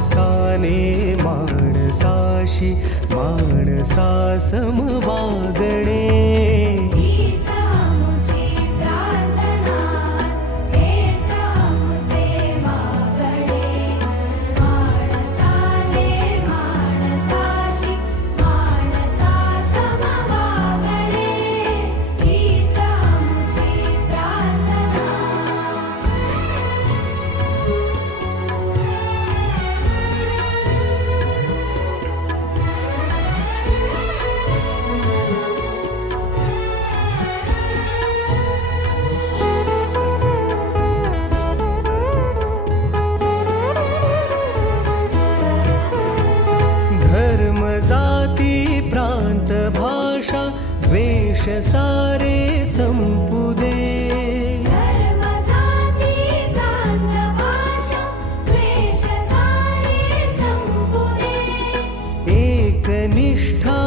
माणसाने माणसाशी माणसा सम वागणे द्वेष सारे संपुदे धर्म जाती प्रांत भाषा द्वेष सारे संपुदे एकनिष्ठा